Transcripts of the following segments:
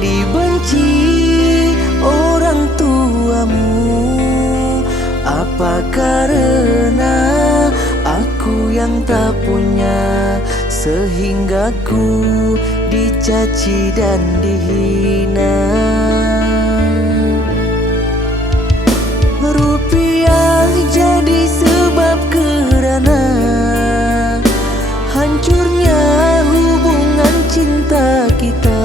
dibenci orang tuamu? Apa karena aku yang tak punya, sehingga ku dicaci dan dihina? Rupiah jadi sebab kerana hancurnya hubungan cinta kita.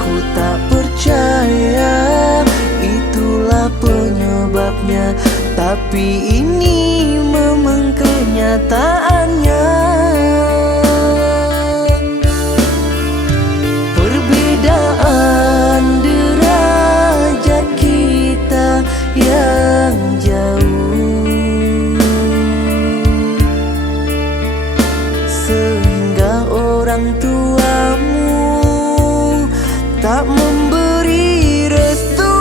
Ku tak percaya itulah penyebabnya, tapi ini memang kenyataannya. Perbedaan derajat kita yang jauh, sehingga orang tuamu tak memberi restu.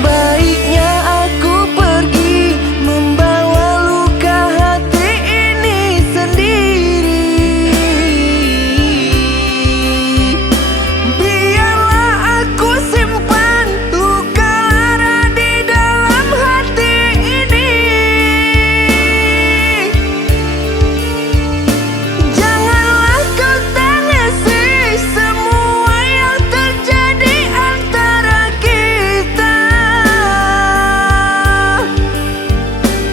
Baiknya aku pergi membawa luka hati ini sendiri. Biarlah aku simpan luka lara di dalam hati ini. Janganlah kau tangisi semua yang terjadi antara kita.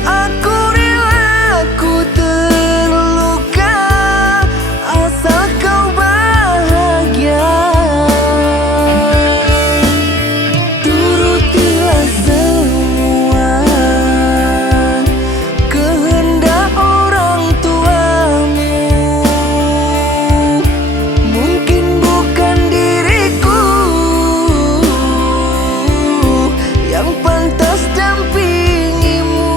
Aku rela ku terluka asal kau bahagia. Turutilah semua kehendak orang tuamu. Mungkin bukan diriku yang pantas dampingimu.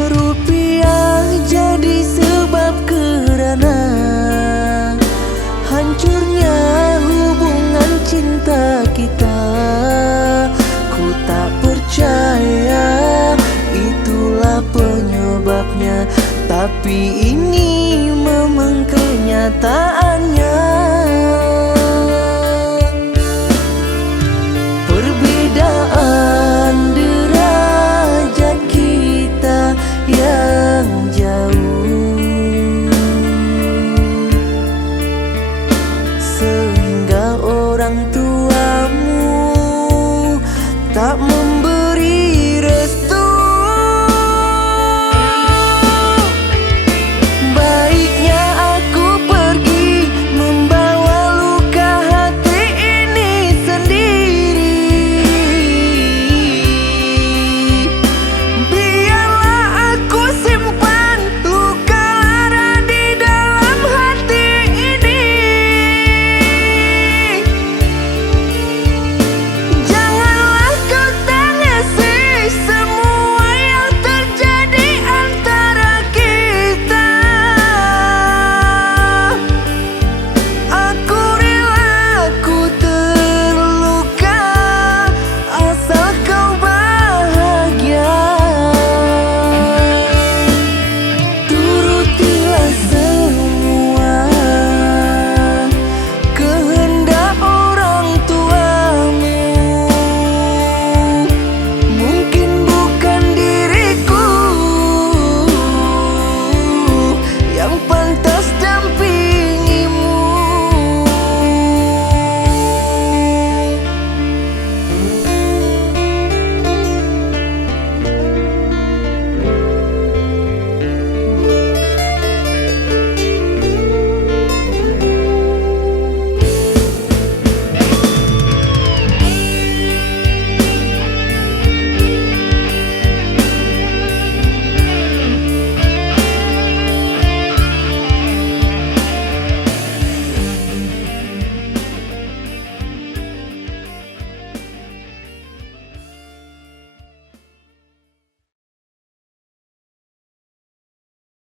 Rupiah jadi sebab kerana hancurnya hubungan cinta kita. Ku tak percaya itulah penyebabnya, tapi ini memang kenyataan.